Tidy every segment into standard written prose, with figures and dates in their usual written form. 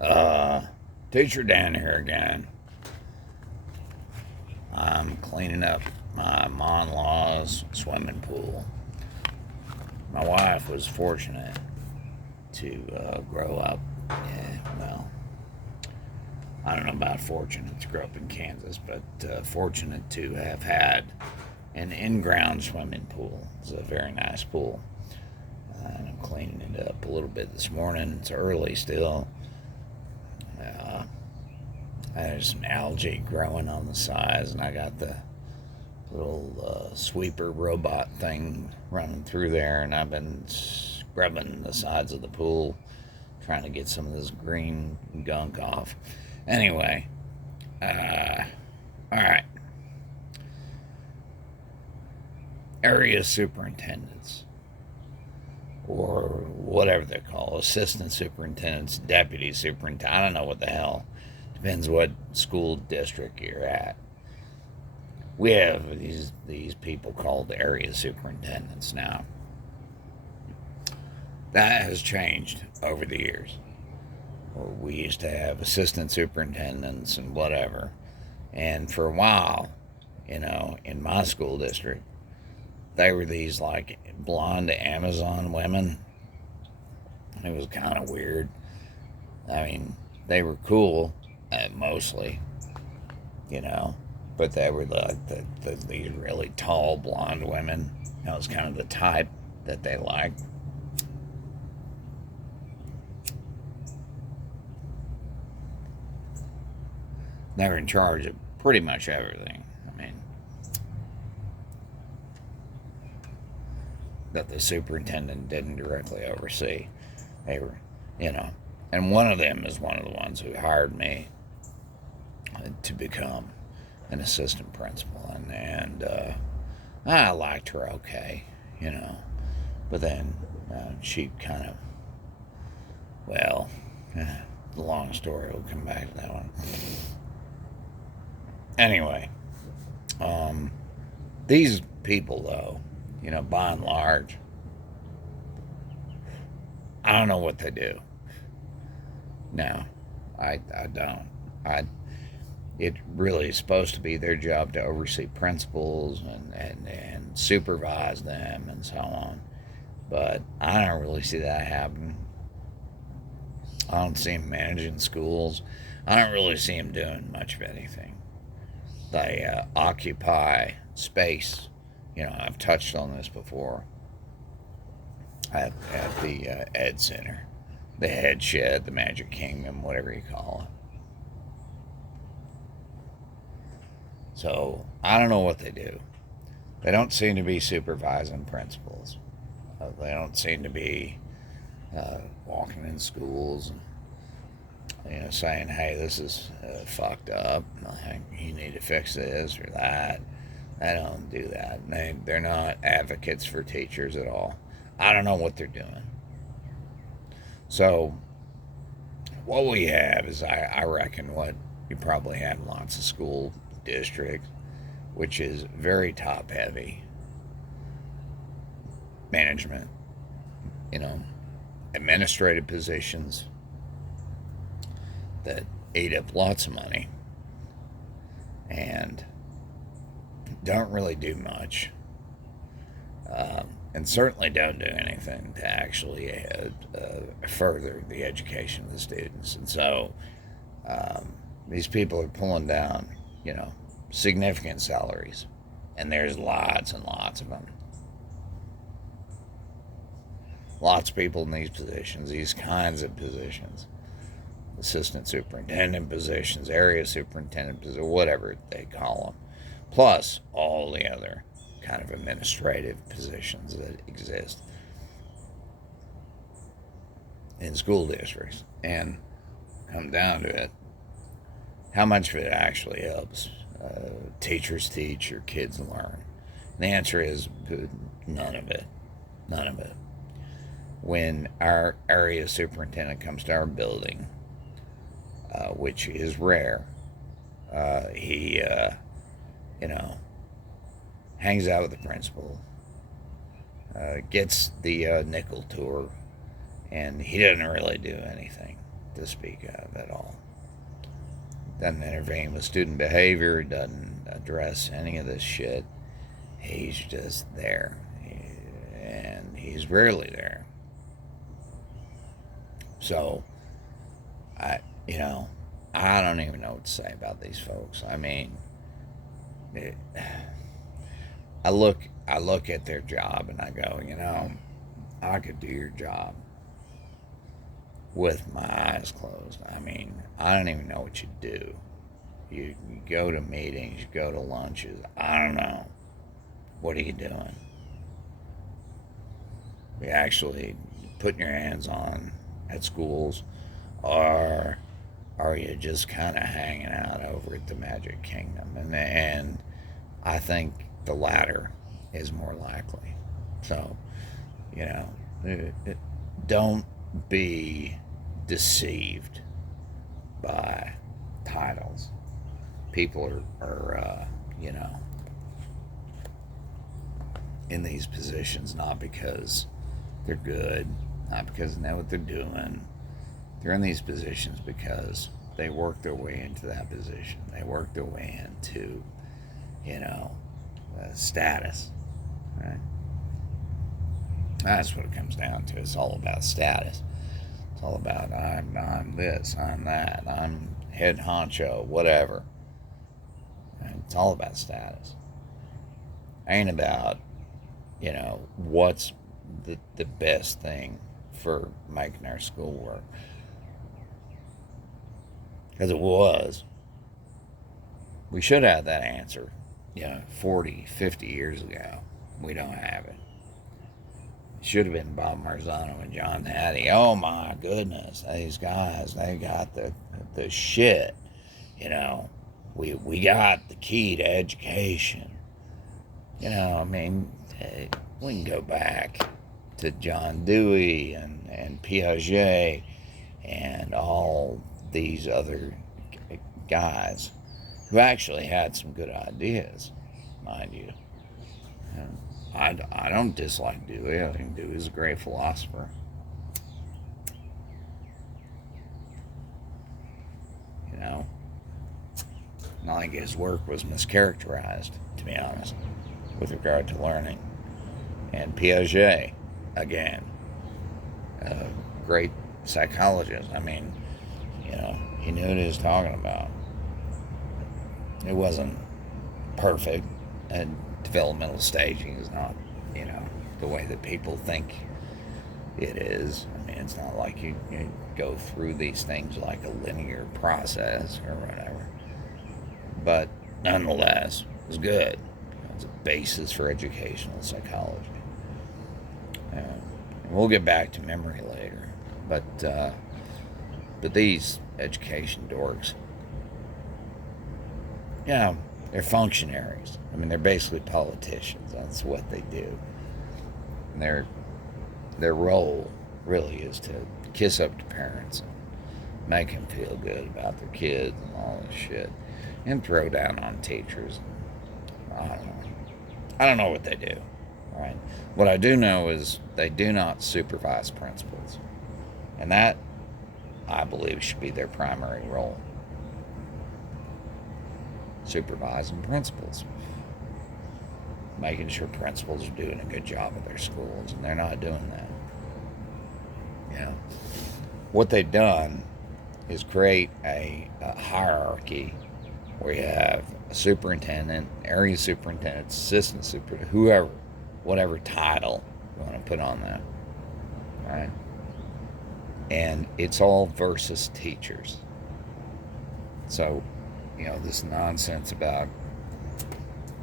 Uh, Teacher Dan here again. I'm cleaning up my mom-in-law's swimming pool. My wife was fortunate to grow up. Yeah, well, I don't know about fortunate to grow up in Kansas, but fortunate to have had an in-ground swimming pool. It's a very nice pool. And I'm cleaning it up a little bit this morning. It's early still. Uh, There's some algae growing on the sides, and I got the little sweeper robot thing running through there, and I've been scrubbing the sides of the pool, trying to get some of this green gunk off. Anyway, all right. Area superintendents, or whatever they're called, assistant superintendents, deputy superintendent. I don't know what the hell. Depends what school district you're at. We have these people called area superintendents now. That has changed over the years. We used to have assistant superintendents and whatever. And for a while, in my school district, they were these like blonde Amazon women. It was kind of weird. I mean, they were cool, mostly, you know, but they were like these really tall blonde women. That was kind of the type that they liked. They were in charge of pretty much everything. I mean, that the superintendent didn't directly oversee. They were, you know, and one of them is one of the ones who hired me to become an assistant principal, and I liked her okay, but then she kind of, well, the long story. We'll come back to that one. Anyway, these people, though, by and large, I don't know what they do. No, I don't. It really is supposed to be their job to oversee principals and supervise them and so on. But I don't really see that happening. I don't see them managing schools. I don't really see them doing much of anything. They occupy space. I've touched on this before at the Ed Center, the Head Shed, the Magic Kingdom, whatever you call it. So I don't know what they do. They don't seem to be supervising principals. They don't seem to be walking in schools and saying, "Hey, this is fucked up. You need to fix this or that." They don't do that. They're not advocates for teachers at all. I don't know what they're doing. So what we have is, I reckon, what you probably have in lots of school districts, which is very top heavy management, administrative positions that eat up lots of money and don't really do much, and certainly don't do anything to actually further the education of the students. And so these people are pulling down, significant salaries, and there's lots and lots of them. Lots of people in these positions, these kinds of positions, assistant superintendent positions, area superintendent positions, whatever they call them, plus all the other kind of administrative positions that exist in school districts. And come down to it, how much of it actually helps teachers teach or kids learn? And the answer is none of it. None of it. When our area superintendent comes to our building, which is rare, he, hangs out with the principal, gets the nickel tour, and he doesn't really do anything. to speak of at all. Doesn't intervene with student behavior, doesn't address any of this shit. He's just there. And he's rarely there. So, I don't even know what to say about these folks. I mean, I look at their job and I go, I could do your job with my eyes closed. I mean, I don't even know what you do. You go to meetings, you go to lunches. I don't know. What are you doing? You actually putting your hands on at schools, or are you just kind of hanging out over at the Magic Kingdom? And I think the latter is more likely. So, don't be deceived by titles. People are in these positions not because they're good, not because they know what they're doing. They're in these positions because they work their way into that position. They work their way into, status, right? That's what it comes down to. It's all about status. It's all about I'm this, I'm that, I'm head honcho, whatever. And it's all about status. Ain't about, what's the best thing for making our school work. Because it was. We should have that answer, 40, 50 years ago. We don't have it. It should have been Bob Marzano and John Hattie. Oh my goodness, these guys, they got the shit. We got the key to education. We can go back to John Dewey and Piaget and all these other guys who actually had some good ideas, mind you. And I don't dislike Dewey. I think Dewey's a great philosopher. And I think his work was mischaracterized, to be honest, with regard to learning. And Piaget, again, a great psychologist. I mean, he knew what he was talking about. It wasn't perfect, and developmental staging is not, the way that people think it is. I mean, it's not like you go through these things like a linear process or whatever. But nonetheless, it was good. It's a basis for educational psychology. And we'll get back to memory later. But these education dorks, they're functionaries. I mean, they're basically politicians. That's what they do. And their role really is to kiss up to parents and make them feel good about their kids and all this shit, and throw down on teachers. I don't know what they do. All right. What I do know is they do not supervise principals, and that, I believe, should be their primary role. Supervising principals, making sure principals are doing a good job at their schools, and they're not doing that. What they've done is create a hierarchy where you have a superintendent, area superintendent, assistant superintendent, whoever, whatever title you want to put on that, right? And it's all versus teachers. So, this nonsense about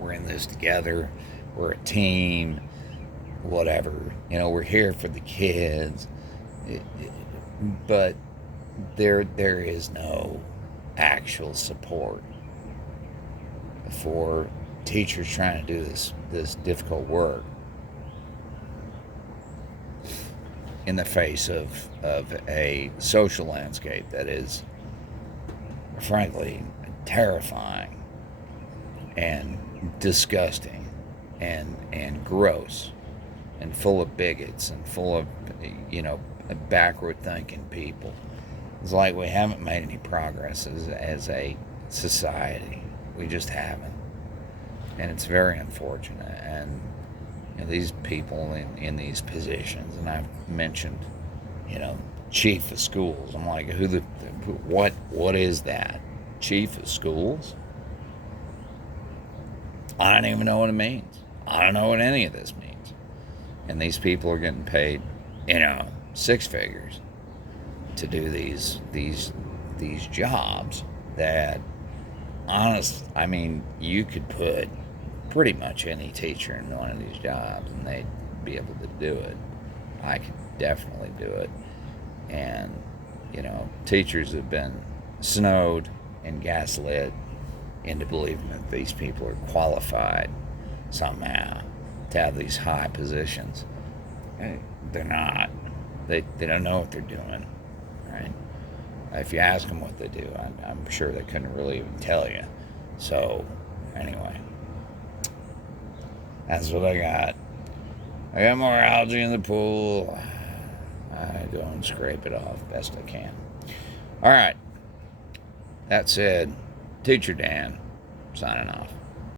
we're in this together, we're a team, whatever, we're here for the kids, but there is no actual support for teachers trying to do this difficult work in the face of a social landscape that is, frankly, terrifying and disgusting and gross and full of bigots and full of backward thinking people It's like we haven't made any progress as a society. We just haven't. And it's very unfortunate. And these people in these positions, and I've mentioned, chief of schools. I'm like, what is that? Chief of schools? I don't even know what it means. I don't know what any of this means. And these people are getting paid, six figures to do these jobs that, you could put pretty much any teacher in one of these jobs and they'd be able to do it. I could definitely do it. And, teachers have been snowed and gaslit into believing that these people are qualified somehow to have these high positions. They're not. They don't know what they're doing, right? If you ask them what they do, I'm sure they couldn't really even tell you. So, anyway, that's what I got. I got more algae in the pool. I go and scrape it off best I can. All right. That said, Teacher Dan, signing off.